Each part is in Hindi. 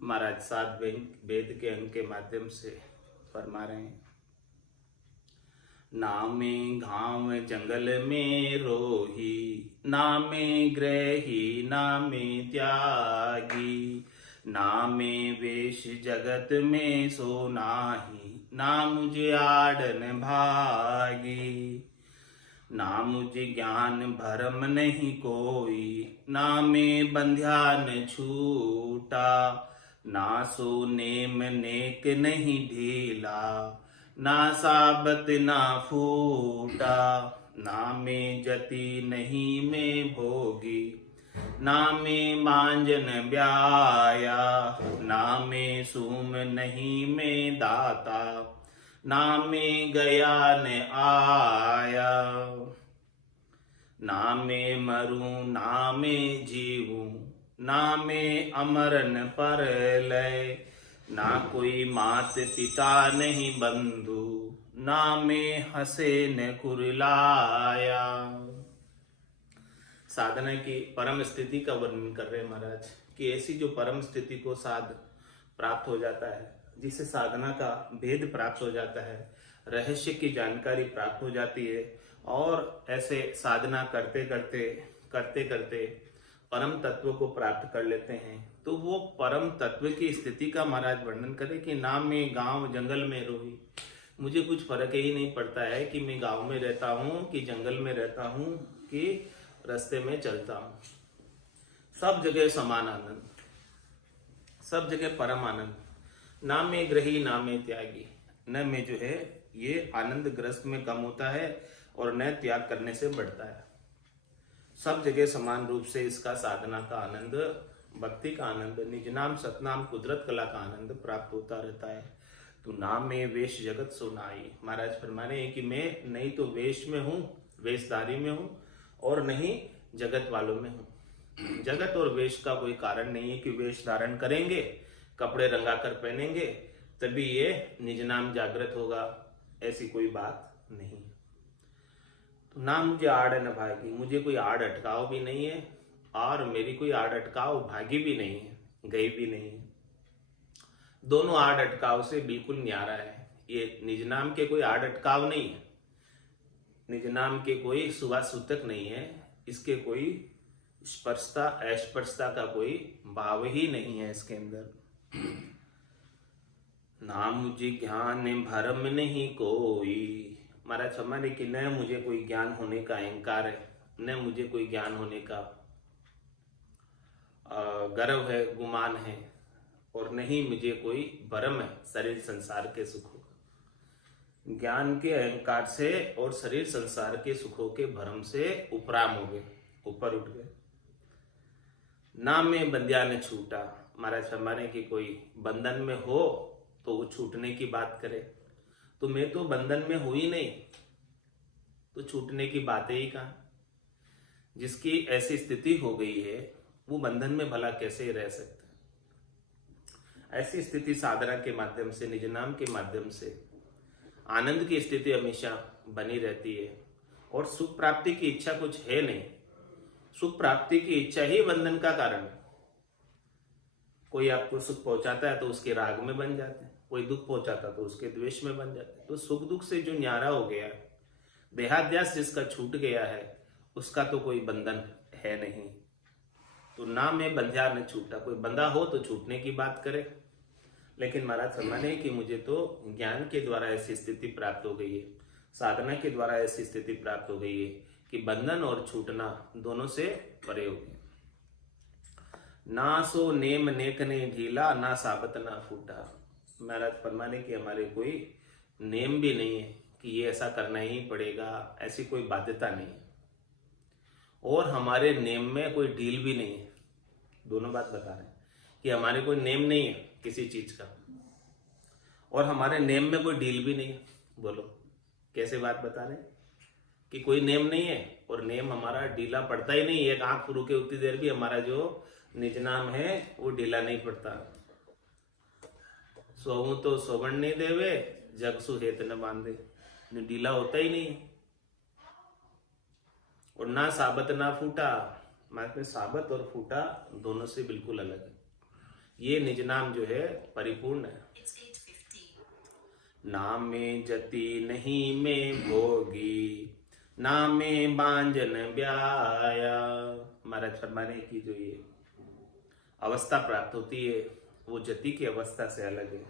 महाराज सात वेद के अंग के माध्यम से फरमा रहे हैं। नामे घाव जंगल में रोही, नामे ग्रही नामे त्यागी, नामे वेश जगत में सो नाही, ना मुझे आड़न भागी। ना मुझे ज्ञान भरम नहीं कोई, ना में बंध्यान छूटा, ना सो नेम नेक नहीं ढीला, ना साबत ना फूटा, ना में जति नहीं में भोगी, ना में मांजन ब्याया, ना में सूम नहीं में दाता, ना में गया न आया, ना में मरूं ना में जीवूं, ना में अमरन पर लय, ना कोई मात पिता नहीं बंधु, ना में हंसे न कुरलाया। साधना की परम स्थिति का वर्णन कर रहे हैं महाराज कि ऐसी जो परम स्थिति को साध प्राप्त हो जाता है, जिससे साधना का भेद प्राप्त हो जाता है, रहस्य की जानकारी प्राप्त हो जाती है, और ऐसे साधना करते करते परम तत्व को प्राप्त कर लेते हैं, तो वो परम तत्व की स्थिति का महाराज वर्णन करें कि ना मैं गांव जंगल में रोही, मुझे कुछ फर्क ही नहीं पड़ता है कि मैं गांव में रहता हूँ कि जंगल में रहता हूँ कि रास्ते में चलता हूँ, सब जगह समान आनंद, सब जगह परम आनंद। ना में ग्रही ना में त्यागी, न में जो है ये आनंद ग्रस्त में कम होता है और न त्याग करने से बढ़ता है। सब जगह समान रूप से इसका साधना का आनंद, भक्ति का आनंद, निज नाम सतनाम कुदरत कला का आनंद प्राप्त होता रहता है। तो नाम में वेश जगत सो नाई, महाराज फरमा रहे हैं कि मैं नहीं तो वेश में हूँ, वेशधारी में हूँ, और नहीं जगत वालों में हूँ। जगत और वेश का कोई कारण नहीं है कि वेश धारण करेंगे, कपड़े रंगा कर पहनेंगे तभी ये निज नाम जागृत होगा, ऐसी कोई बात नहीं। तो ना मुझे आड़ न भागी, मुझे कोई आड़ अटकाव भी नहीं है और मेरी कोई आड़ अटकाव भागी भी नहीं है, गई भी नहीं है। दोनों आड़ अटकाव से बिल्कुल न्यारा है। ये निज नाम के कोई आड़ अटकाव नहीं है, निज नाम के कोई सुवा सूतक नहीं है, इसके कोई स्पर्शता अस्पर्शता का कोई भाव ही नहीं है इसके अंदर। ना मुझे ज्ञान भरम नहीं कोई, महाराज समझे कि न मुझे कोई ज्ञान होने का अहंकार है, न मुझे कोई ज्ञान होने का गर्व है, गुमान है, और नहीं मुझे कोई भरम है शरीर संसार के सुखों का। ज्ञान के अहंकार से और शरीर संसार के सुखों के भरम से उपराम हो गए, ऊपर उठ गए। ना में बंध्या ने छूटा, महाराज हमारे कि कोई बंधन में हो तो वो छूटने की बात करे, तो मैं तो बंधन में हुई नहीं, तो छूटने की बातें ही कहा। जिसकी ऐसी स्थिति हो गई है वो बंधन में भला कैसे रह सकता है। ऐसी स्थिति साधना के माध्यम से, निज नाम के माध्यम से आनंद की स्थिति हमेशा बनी रहती है, और सुख प्राप्ति की इच्छा कुछ है नहीं। सुख प्राप्ति की इच्छा ही बंधन का कारण है। कोई आपको सुख पहुंचाता है तो उसके राग में बन जाते हैं, कोई दुख पहुंचाता तो उसके द्वेष में बन जाते हैं। तो सुख दुख से जो न्यारा हो गया, देहाध्यास जिसका छूट गया है, उसका तो कोई बंधन है नहीं। तो ना में बंध्या न छूटा, कोई बंधा हो तो छूटने की बात करे, लेकिन महाराज फरमाने कि मुझे तो ज्ञान के द्वारा ऐसी स्थिति प्राप्त हो गई है, साधना के द्वारा ऐसी स्थिति प्राप्त हो गई है कि बंधन और छूटना दोनों से परे हो गए। ना सो नेम नेक ने ढीला, ना साबत ना फूटा, महाराज फरमाने कि हमारे कोई नेम भी नहीं है कि ये ऐसा करना ही पड़ेगा, ऐसी कोई बाध्यता नहीं है, और हमारे नेम में कोई ढील भी नहीं है। दोनों बात बता रहे हैं कि हमारे कोई नेम नहीं है किसी चीज का, और हमारे नेम में कोई ढील भी नहीं है। बोलो कैसे बात बता रहे हैं कि कोई नेम नहीं है और नेम हमारा ढीला पड़ता ही नहीं है। एक आंख रुके उतनी देर भी हमारा जो निज नाम है वो ढीला नहीं पड़ता। सोऊं तो सोवण नहीं देवे, जग सुहेत न बांधे, ढीला होता ही नहीं। और ना साबत ना फूटा, मतलब साबत और फूटा दोनों से बिल्कुल अलग है। ये निज नाम जो है परिपूर्ण है। नाम में जति नहीं में भोगी, नाम में बांजन ब्याया। महाराज फरमाने की जो ये अवस्था प्राप्त होती है वो जति की अवस्था से अलग है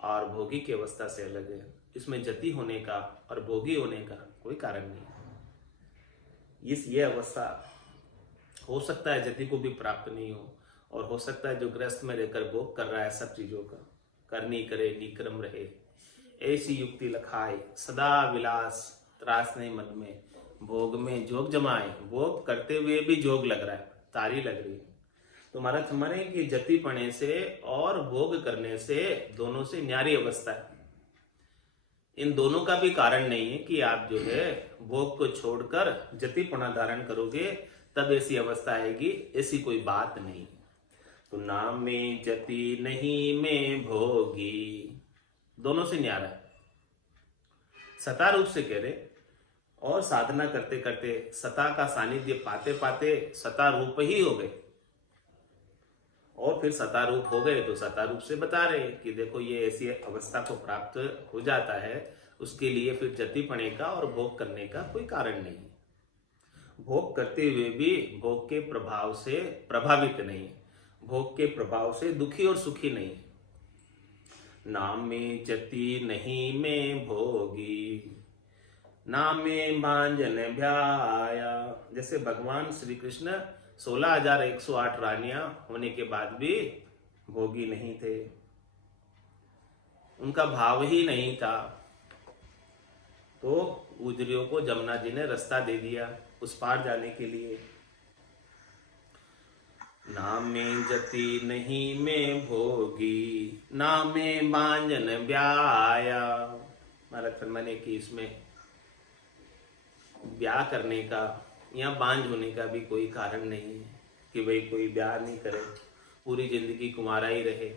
और भोगी की अवस्था से अलग है। इसमें जति होने का और भोगी होने का कोई कारण नहीं है। ये अवस्था हो सकता है जति को भी प्राप्त नहीं हो, और हो सकता है जो ग्रस्त में रहकर भोग कर रहा है सब चीजों का, करनी करे निक्रम रहे, ऐसी युक्ति लखाए, सदा विलास त्रास नहीं मन में, भोग में जोग जमाए। भोग करते हुए भी जोग लग रहा है, तारी लग रही है। तो महाराज हमारे कि जति पने से और भोग करने से दोनों से न्यारी अवस्था है। इन दोनों का भी कारण नहीं है कि आप जो है भोग को छोड़कर जति पना धारण करोगे तब ऐसी अवस्था आएगी, ऐसी कोई बात नहीं। तो नाम में जति नहीं में भोगी, दोनों से न्यारा है। सता रूप से कह रहे, और साधना करते करते सता का सानिध्य पाते पाते सता रूप ही हो गए, और फिर सता रूप हो गए तो सता रूप से बता रहे कि देखो ये ऐसी अवस्था को प्राप्त हो जाता है, उसके लिए फिर जति पने का और भोग करने का कोई कारण नहीं। भोग करते हुए भी भोग के प्रभाव से प्रभावित नहीं, भोग के प्रभाव से दुखी और सुखी नहीं। नाम में जति नहीं में भोगी, नाम में बांजन भ्याया। जैसे भगवान श्री कृष्ण 16,108 रानियां होने के बाद भी भोगी नहीं थे, उनका भाव ही नहीं था। तो गुजरियों को जमुना जी ने रास्ता दे दिया उस पार जाने के लिए। नाम में जति नहीं में भोगी, नाम में बांजन ब्याया। महाराज फरमाने की इसमें ब्याह करने का या बांझ होने का भी कोई कारण नहीं है कि भाई कोई ब्याह नहीं करे, पूरी जिंदगी कुमारा ही रहे,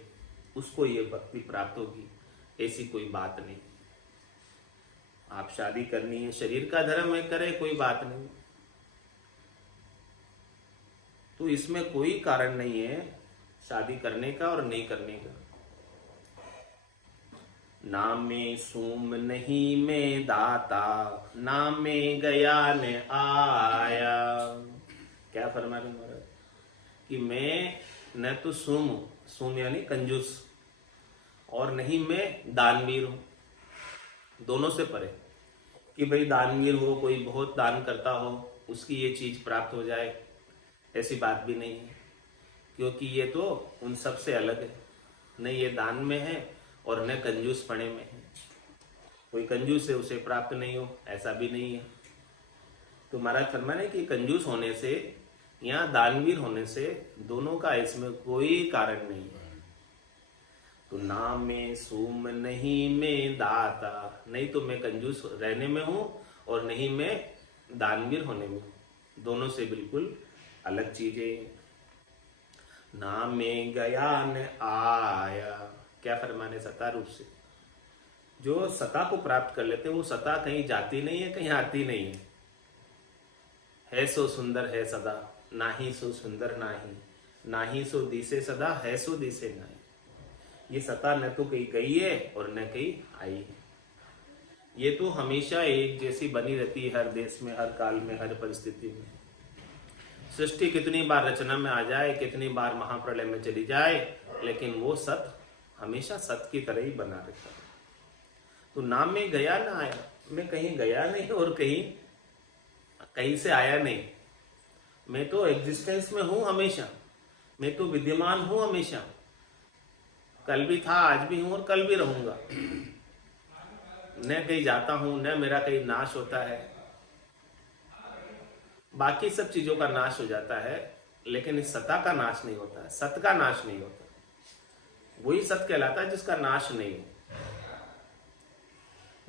उसको ये भक्ति प्राप्त होगी, ऐसी कोई बात नहीं। आप शादी करनी है, शरीर का धर्म है, करे, कोई बात नहीं। तो इसमें कोई कारण नहीं है शादी करने का और नहीं करने का। नाम में सूम नहीं में दाता, नाम में गया ने आया। क्या फरमा रहे महाराज कि मैं न तो सूम हूं, सूम यानी कंजूस, और नहीं मैं दानवीर हूं, दोनों से परे। कि भाई दानवीर हो, कोई बहुत दान करता हो, उसकी ये चीज प्राप्त हो जाए, ऐसी बात भी नहीं है, क्योंकि ये तो उन सब से अलग है। न ये दान में है और न कंजूस पने में है। कोई कंजूस है उसे प्राप्त नहीं हो, ऐसा भी नहीं है। तो महाराज फरमाने कि कंजूस होने से या दानवीर होने से दोनों का इसमें कोई कारण नहीं है। तो नाम में सूम नहीं में दाता, नहीं तो मैं कंजूस रहने में हूं और नहीं मैं दानवीर होने में, दोनों से बिल्कुल अलग चीजें। नाम में गया न आया। क्या फरमाने सता रूप से जो सता को प्राप्त कर लेते हैं, वो सता कहीं जाती नहीं है, कहीं आती नहीं है सो सुंदर है सदा, नाही सो सुंदर नाही, नाही सो दिसे सदा, है सो दिसे नाही। ये सता न तो कहीं गई है और न कहीं आई है, ये तो हमेशा एक जैसी बनी रहती है, हर देश में, हर काल में, हर परिस्थिति में। सृष्टि कितनी बार रचना में आ जाए, कितनी बार महाप्रलय में चली जाए, लेकिन वो सत हमेशा सत की तरह ही बना रहता है। तो नाम में गया ना आया, मैं कहीं गया नहीं और कहीं से आया नहीं, मैं तो एग्जिस्टेंस में हूं हमेशा, मैं तो विद्यमान हूं हमेशा, कल भी था, आज भी हूं और कल भी रहूंगा। न कहीं जाता हूं, न मेरा कहीं नाश होता है। बाकी सब चीजों का नाश हो जाता है, लेकिन इस सत्ता का नाश नहीं होता है, सत का नाश नहीं होता। वही सत कहलाता है जिसका नाश नहीं हो।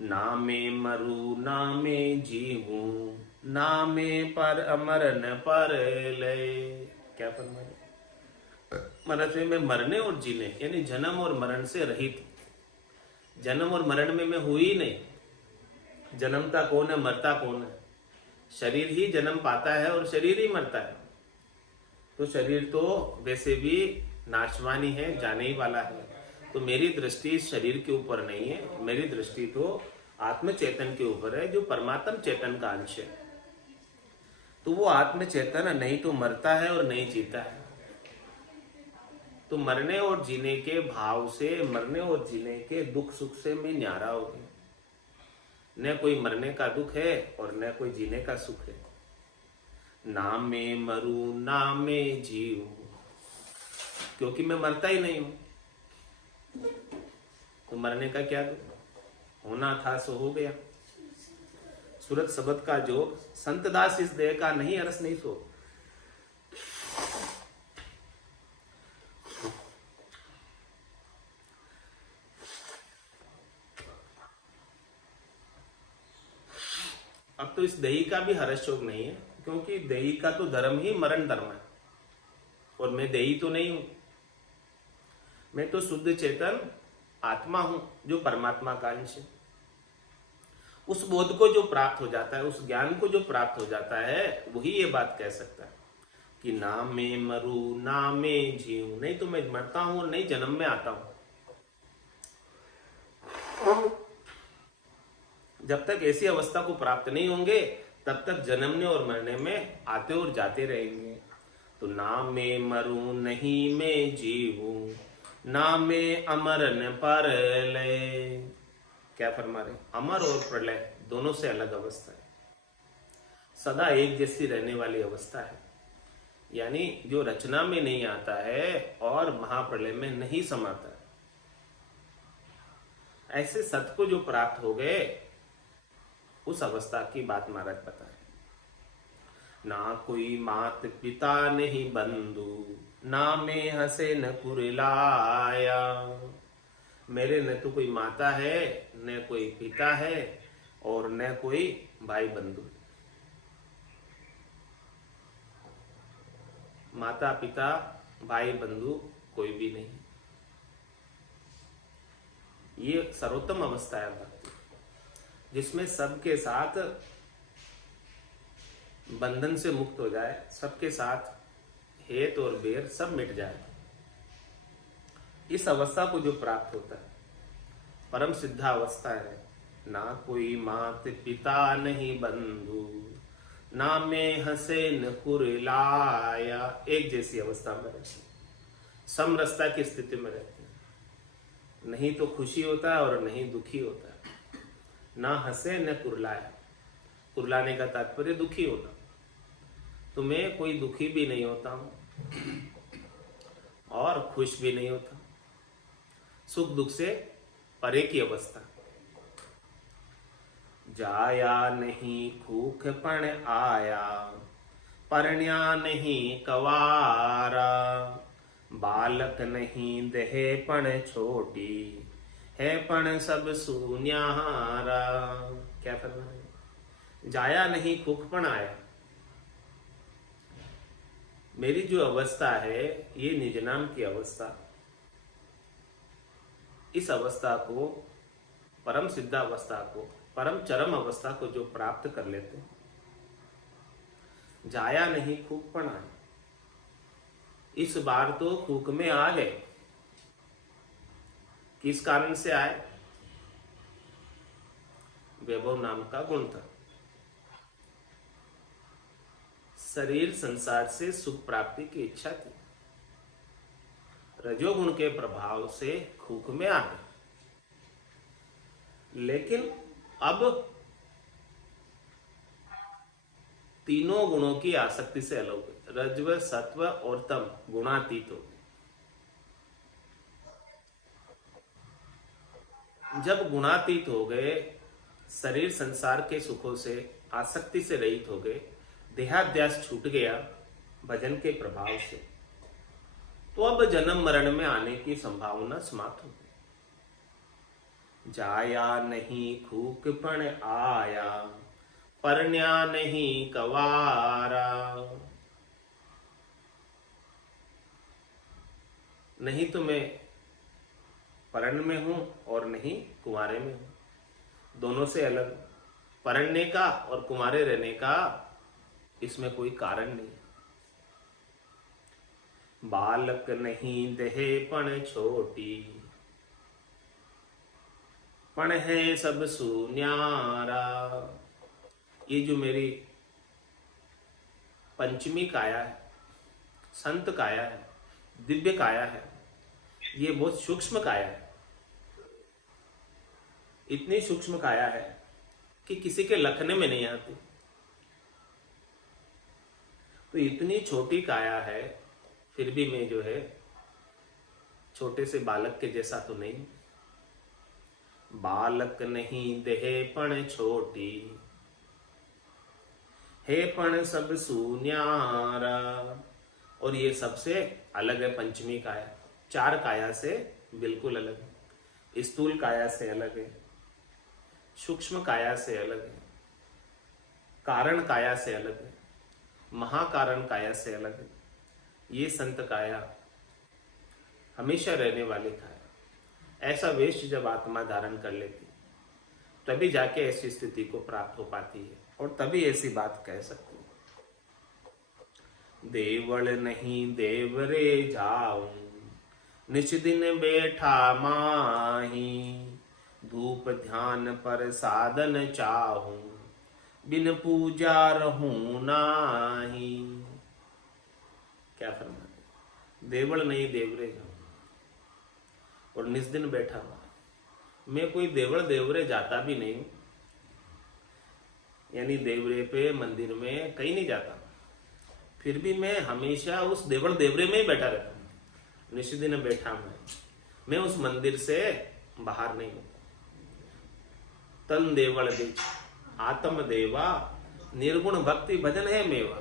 ना मैं मरू ना मैं जीवू, ना मैं पर अमर न पर लय। क्या फरमाया महाराज में मरने और जीने यानी जन्म और मरण से रहित। जन्म और मरण में मैं हुई ही नहीं। जन्मता कौन है, मरता कौन है? शरीर ही जन्म पाता है और शरीर ही मरता है। तो शरीर तो वैसे भी नाशवान ही है, जाने ही वाला है। तो मेरी दृष्टि इस शरीर के ऊपर नहीं है, मेरी दृष्टि तो आत्म चेतन के ऊपर है, जो परमात्म चेतन का अंश है। तो वो आत्म चेतन नहीं तो मरता है और नहीं जीता है। तो मरने और जीने के भाव से, मरने और जीने के दुख सुख से मैं न्यारा हो गया। न कोई मरने का दुख है और न कोई जीने का सुख है। ना मैं मरू ना मैं जीऊं, क्योंकि मैं मरता ही नहीं हूं। तो मरने का क्या दुख, होना था सो हो गया। सूरत शब्द का जो संत दास इस देह का नहीं अरस नहीं सो। अब तो इस दही का भी हर्ष शोक नहीं है, क्योंकि दही का तो धर्म ही मरण धर्म है, और मैं दही तो नहीं हूं। मैं तो शुद्ध चेतन आत्मा हूं, जो परमात्मा का अंश है। उस बोध को जो प्राप्त हो जाता है, उस ज्ञान को जो प्राप्त हो जाता है, वही ये बात कह सकता है कि ना मैं मरू ना मैं जीऊं। नहीं तो मैं मरता हूं और नहीं जन्म में आता हूं। जब तक ऐसी अवस्था को प्राप्त नहीं होंगे, तब तक जन्मने और मरने में आते और जाते रहेंगे। तो ना मैं मरूं नहीं मैं जीऊं, ना मैं अमर न प्रलय। क्या फरमा रहे, अमर और प्रलय दोनों से अलग अवस्था है, सदा एक जैसी रहने वाली अवस्था है। यानी जो रचना में नहीं आता है और महाप्रलय में नहीं समाता है, ऐसे सत को जो प्राप्त हो गए, उस अवस्था की बात महाराज बता रहे। ना कोई मात पिता नहीं बंधु, ना मैं हंसे न कुरिलाया। मेरे न तो कोई माता है, न कोई पिता है, और न कोई भाई बंधु। माता पिता भाई बंधु कोई भी नहीं। ये सर्वोत्तम अवस्था है भक्ति, जिसमें सबके साथ बंधन से मुक्त हो जाए, सबके साथ हेत और बेर सब मिट जाए। इस अवस्था को जो प्राप्त होता है, परम सिद्धा अवस्था है। ना कोई मात पिता नहीं बंधु, ना मैं हंसे न कुरिलाया। एक जैसी अवस्था में रहते हैं, समरसता की स्थिति में रहते हैं। नहीं तो खुशी होता है और नहीं दुखी होता है। ना हंसे न कुरलाया, कुरलाने का तात्पर्य दुखी होना। तो मैं कोई दुखी भी नहीं होता हूं और खुश भी नहीं होता। सुख दुख से परे की अवस्था। जाया नहीं खूखपण आया, परण्या नहीं कवारा। बालक नहीं देह पण छोटी, है पण सब सुन्यारा। क्या फरमा रहे, जाया नहीं खूखपण आया। मेरी जो अवस्था है, ये निज नाम की अवस्था, इस अवस्था को, परम सिद्ध अवस्था को, परम चरम अवस्था को जो प्राप्त कर लेते हैं, जाया नहीं खूखपण आया। इस बार तो खूक में आ गए। किस कारण से आए, वैभव नाम का गुण था। शरीर संसार से सुख प्राप्ति की इच्छा थी, रजोगुण के प्रभाव से खूक में आ गए। लेकिन अब तीनों गुणों की आसक्ति से अलग हुए, रजव सत्व और तम गुणातीत हो गए। जब गुणातीत हो गए, शरीर संसार के सुखों से आसक्ति से रहित हो गए, देहाध्यास छूट गया भजन के प्रभाव से, तो अब जन्म मरण में आने की संभावना समाप्त हो गई। जाया नहीं खूखपण आया, परण्या नहीं कवारा। नहीं तो मैं परण में हूं और नहीं कुंवारे में हूं, दोनों से अलग। परण्य का और कुंवारे रहने का इसमें कोई कारण नहीं। बालक नहीं देह पण छोटी, पण है सब सुन्यारा। ये जो मेरी पंचमी काया है, संत काया है, दिव्य काया है, ये बहुत सूक्ष्म काया है। इतनी सूक्ष्म काया है कि किसी के लखने में नहीं आती। तो इतनी छोटी काया है, फिर भी मैं जो है छोटे से बालक के जैसा तो नहीं। बालक नहीं देह पण छोटी, हे पण सब सुन्यारा। और ये सबसे अलग है पंचमी काया, चार काया से बिल्कुल अलग है। स्थूल काया से अलग है, सूक्ष्म काया से अलग है, कारण काया से अलग है, महाकारण काया से अलग है। ये संत काया हमेशा रहने वाली काया। ऐसा वेश जब आत्मा धारण कर लेती तभी जाके ऐसी स्थिति को प्राप्त हो पाती है, और तभी ऐसी बात कह सकती है। देवल नहीं देवरे जाऊं, निच दिन बैठा माही। धूप ध्यान पर साधन चाहूं, बिन पूजा रहूं नाही। क्या फरमाते? देवल नहीं देवरे जाऊं, और निस दिन बैठा हुआ। मैं कोई देवल देवरे जाता भी नहीं, यानी देवरे पे मंदिर में कहीं नहीं जाता, फिर भी मैं हमेशा उस देवल देवरे में ही बैठा रहता हूँ। निस दिन बैठा मैं उस मंदिर से बाहर नहीं होता। तन देवल बीच आत्म देवा, निर्गुण भक्ति भजन है मेवा।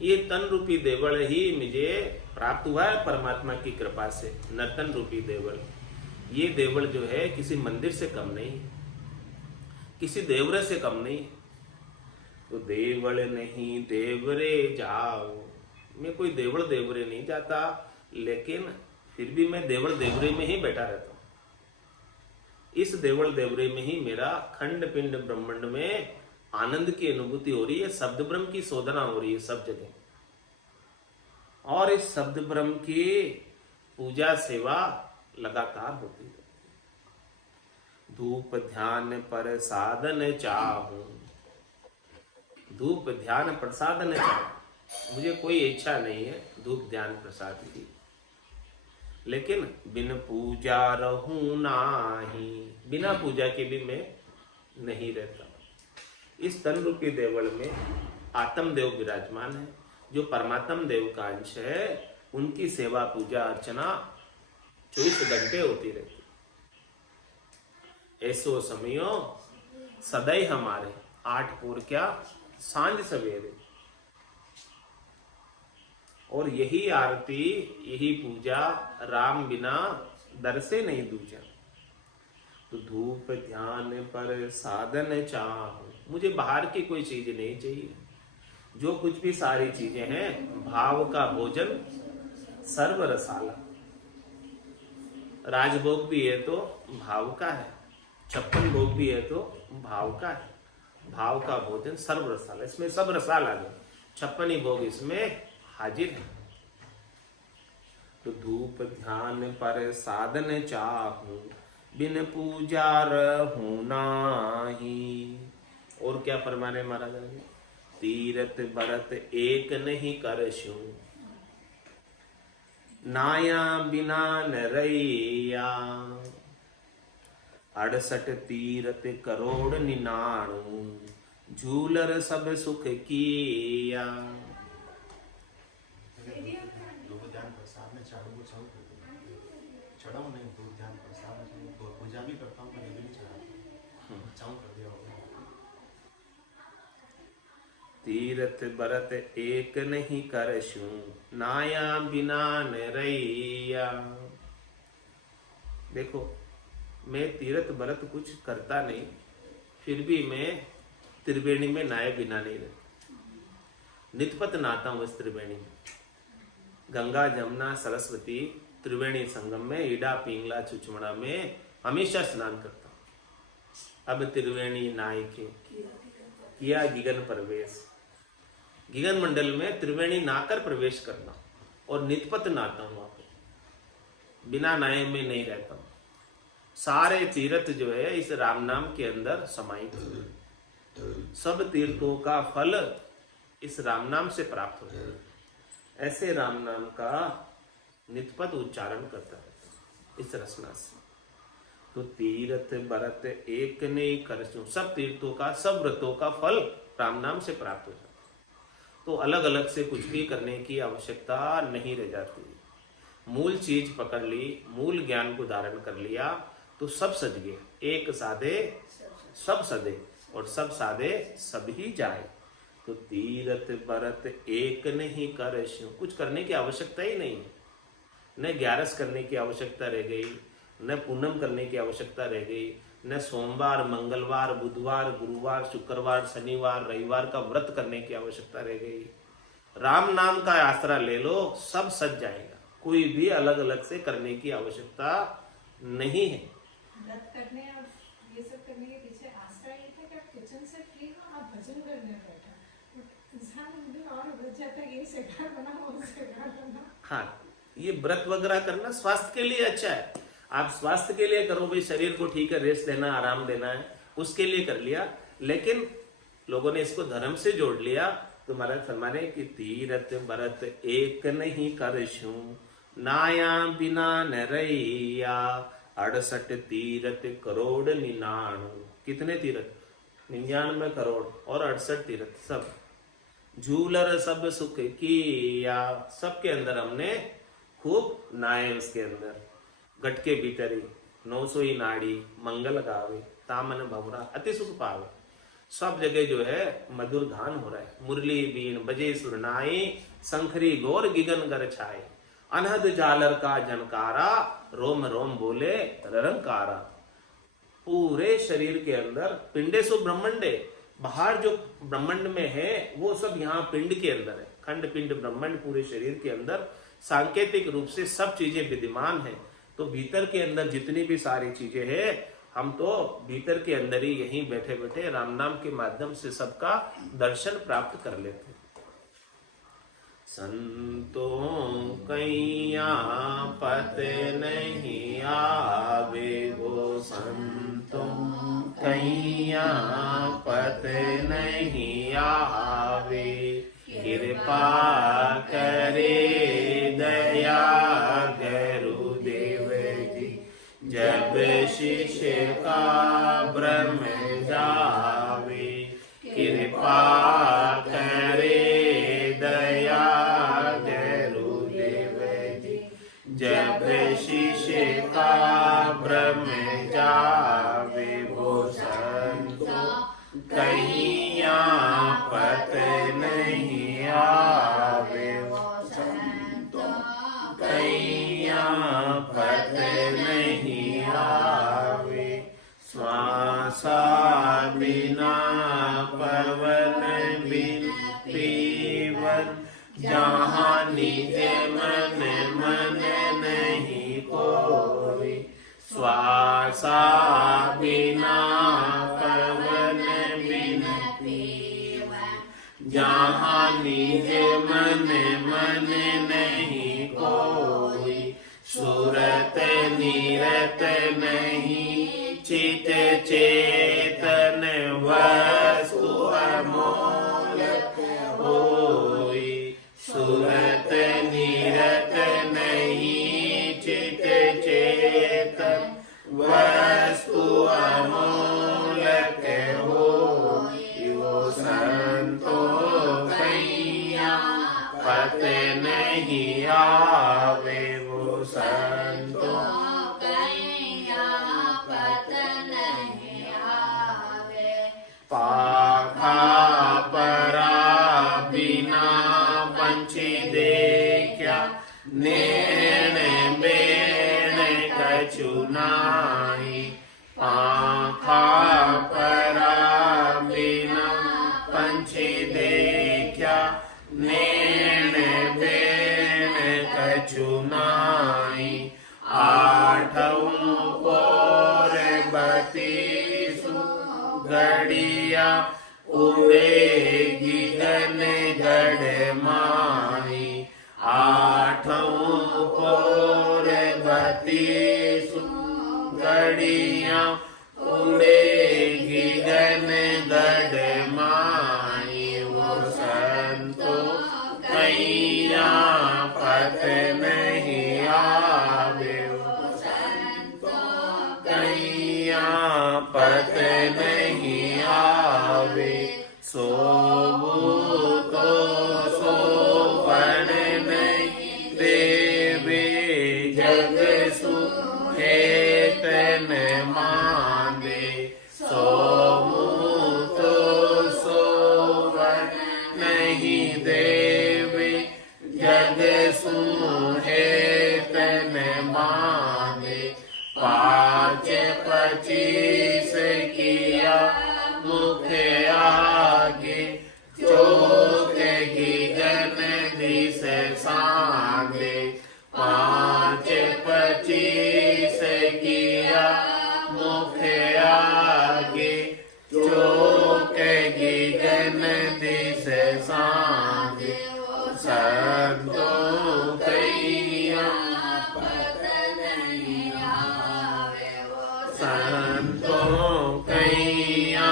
ये तन रूपी देवल ही मुझे प्राप्त हुआ है परमात्मा की कृपा से। नर्तन रूपी देवल, ये देवल जो है किसी मंदिर से कम नहीं, किसी देवरे से कम नहीं। तो देवल नहीं देवरे जाओ, मैं कोई देवल देवरे नहीं जाता, लेकिन फिर भी मैं देवल देवरे में ही बैठा रहता हूँ। इस देवल देवरे में ही मेरा खंड पिंड ब्रह्मांड में आनंद की अनुभूति हो रही है, शब्द ब्रह्म की शोधना हो रही है सब जगह। और इस शब्द ब्रह्म की पूजा सेवा लगातार होती है। धूप ध्यान पर साधन चाहूं, धूप ध्यान प्रसादन चाहूं। मुझे कोई इच्छा नहीं है धूप ध्यान प्रसाद की, लेकिन बिन पूजा रहूं नाही। बिना पूजा के भी मैं नहीं रहता। इस तन रूपी देवल में आत्म देव विराजमान है, जो परमात्म देव का अंश है। उनकी सेवा पूजा अर्चना 24 घंटे होती रहती। ऐसो समयो सदै हमारे, 8 पूर क्या सांझ सवेरे। और यही आरती, यही पूजा राम बिना दर से नहीं दूजा। तो धूप ध्यान पर साधन चाहूं, मुझे बाहर की कोई चीज नहीं चाहिए। जो कुछ भी सारी चीजें हैं, भाव का भोजन सर्व रसाला। राजभोग भी है तो भाव का है, 56 भोग भी है तो भाव का है। भाव का भोजन सर्व रसाला, इसमें सब रसाला है, 56 भोग इसमें हाजिर है। तो धूप ध्यान पर साधन चाहूं, बिन पूजा रहूं नाही। और क्या फरमाने महाराज ने? तीरथ भरत एक नहीं करशूं, नाया बिना न रैया। 68 तीरथ करोड़ निनाणु, झूलर सब सुख किया। चढ़ाऊं नहीं तो ध्यान प्रसाद तो पूजा भी करता हूँ, मैं भी नहीं चढ़ाता, चाहूं कर दिया होगा। तीरथ भरत एक नहीं करशूं, नाया बिना न रैया। देखो, मैं तीरथ भरत कुछ करता नहीं, फिर भी मैं त्रिवेणी में नाये बिना नहीं रहता। नितपत नहाता हूँ इस त्रिवेणी में। गंगा जमुना सरस्वती त्रिवेणी संगम में, ईडा पिंगला चुचमड़ा में हमेशा स्नान करता हूँ। अब त्रिवेणी नाय के किया गिगन प्रवेश। गिगन मंडल में त्रिवेणी नहाकर प्रवेश करना और नितपत नहाता हूँ वहां पे, बिना नहाए में नहीं रहता हूँ। सारे तीर्थ जो है इस राम नाम के अंदर समाहित हैं। सब तीर्थों का फल इस राम नाम से प्राप्त होता है। ऐसे राम नाम का नितपत उच्चारण करता है इस रचना से। तो तीर्थ व्रत एक नहीं करसु, सब तीर्थों का, सब व्रतों का फल राम नाम से प्राप्त हो जाता है। तो अलग अलग से कुछ भी करने की आवश्यकता नहीं रह जाती। मूल चीज पकड़ ली, मूल ज्ञान को धारण कर लिया तो सब सज गए। एक साधे सब सदे और सब साधे सब ही जाए। तो तीर्थ व्रत एक नहीं करसु, कुछ करने की आवश्यकता ही नहीं है। न ग्यारस करने की आवश्यकता रह गई, न पूनम करने की आवश्यकता रह गई, न सोमवार, मंगलवार, बुधवार, गुरुवार, शुक्रवार, शनिवार, रविवार का व्रत करने की आवश्यकता रह गई। राम नाम का आसरा ले लो, सब सज जाएगा। कोई भी अलग अलग से करने की आवश्यकता नहीं है। व्रत करने और ये सब करने के पीछे आसरा ये था कि आप किचन से फ्री हो, आप भजन करने बैठा। इंसान उन दिन और उलझ जाता है, ये शिकार बना वो शिकार बना। हाँ, ये व्रत वगैरह करना स्वास्थ्य के लिए अच्छा है। आप स्वास्थ्य के लिए करो, भाई शरीर को ठीक है, रेस्ट देना, आराम देना है, उसके लिए कर लिया। लेकिन लोगों ने इसको धर्म से जोड़ लिया। तो महाराज फरमाने कि तीर्थ व्रत एक नहीं करसु, नाया बिना न रैया, 68 तीर्थ करोड़ 99। कितने तीर्थ? 99 करोड़ और 68 तीर्थ सब। झूलर सब सुख किया, सबके अंदर हमने खूब नहाए। उसके अंदर गट के भीतर ही 900 ही नाड़ी, मंगल गावे, तामन भवरा, अति सुख पावे। सब जगह जो है मधुर गान हो रहा है। मुरली बीन बजे सुरनाई, शंखरी गौर गिगन गर छाए, अनहद जालर का जनकारा, रोम रोम बोले ररंकारा। पूरे शरीर के अंदर पिंडे सु ब्रह्मंडे, बाहर जो ब्रह्मांड में है वो सब यहाँ पिंड के अंदर है। खंड पिंड ब्रह्मांड पूरे शरीर के अंदर सांकेतिक रूप से सब चीजें विद्यमान है। तो भीतर के अंदर जितनी भी सारी चीजें हैं, हम तो भीतर के अंदर ही यहीं बैठे बैठे राम नाम के माध्यम से सबका दर्शन प्राप्त कर लेते हैं। संतों कैया पते नहीं आवे गो, संतों कैया पते नहीं आवे, कृपा करे दया गुरुदेव जी, जब शिष्य का ब्रह्म जावे, कृपा करे दया गुरुदेव जी, जब शिष्य का ब्रह्म जावे। वो संतों कहिया पत नहीं आवे, वो संतों कहिया पत नहीं आवे। श्वासा बिना पवन बिन पीवन, जहाँ निज मन मन नहीं कोई। श्वासा बिना पवन बिन पीवन, जहाँ निज मन मन नहीं कोई। सुरत निरत नहीं चित चेतन, वस्तु अमोलक होई। सुरत निरत नहीं चित चेतन, वस्तु अमोलक होई। वो संतों कैया पत नहीं आवे, वो संतों कैया पत नहीं आवे। पाखा परा बिना पंछी देखा, नैन बेन कछु नाई। पाखा परा बिना पंछी देखा, नैन बेन कछु नाई। आठों कोर बतीसु गड़िया, उड़ेगी गन गढ़ माई। आठ घड़ियां उड़ेगी गन गढ़ माई वो संतो कैया पत नहीं आवे वो कैया पत नहीं आवे सोबू तो सोवन नहीं देवे जग सुहे तन मांदे सोमू तो सोवन नहीं देवे जग सुहे तन मांदे 5-25 किया मुख आगे चौकेगी गन दिस सांदे 5-25 किया मुख आगे चौकेगी गन दिस सांदे संतों कैया पत नहीं आवे संतों कैया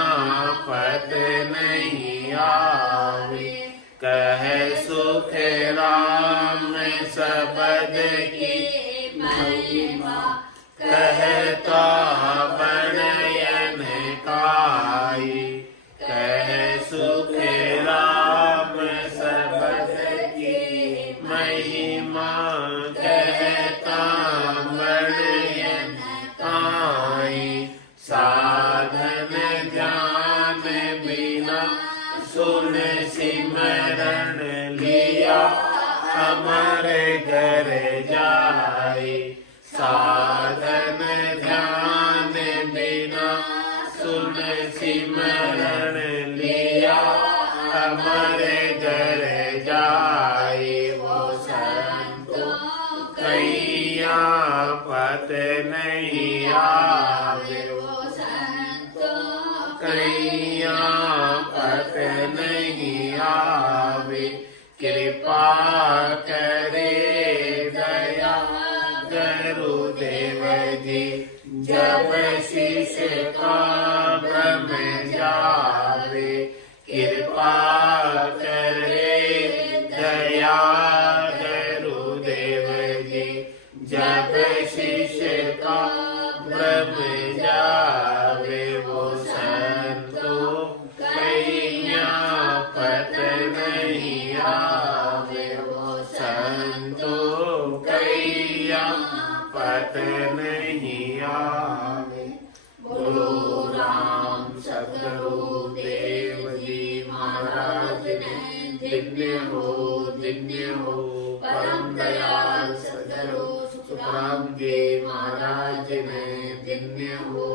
पत नहीं आवे कह सुख राम सबद की महिमा कहता बनयन काई कह सुख राम सबद की महिमा कहता बनयन काई साधन जान बिना सुन सिमरन लिया हमारे घर जाए साधन ध्यान बिना सुन सिमरन लिया हमारे घर जाए वो संतो कैया पत नहीं आवे वो संतो कैया पत नहीं आवे कृपा करे दया गुरुदेव जी जब शिष्य का भ्रम जावे कृपा करे दया गुरुदेव जी जब शिष्य का भ्रम जावे वो संतो कैया पत नहीं आवे वो संतो कैया पत नहीं आवे बोलो राम सतगुरुदेव जी महाराज ने धन्य हो परम दयाल सतगुरु सुखराम जी महाराज ने धन्य हो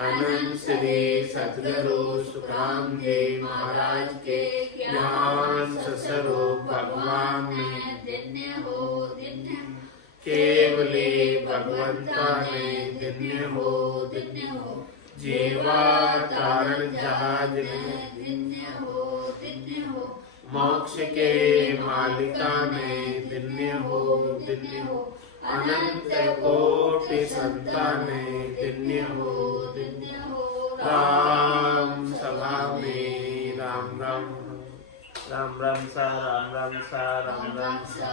अनंत श्री सतगुरु सुखराम जी महाराज के ज्ञान स्वरूप भगवान ने धन्य हो केवली भगवंता ने धन्य हो जीवा तारण जहाज ने धन्य हो मोक्ष के मालिका ने धन्य हो अनंत कोटि संता ने धन्य हो राम सभा में राम राम राम राम सा राम राम सा राम राम सा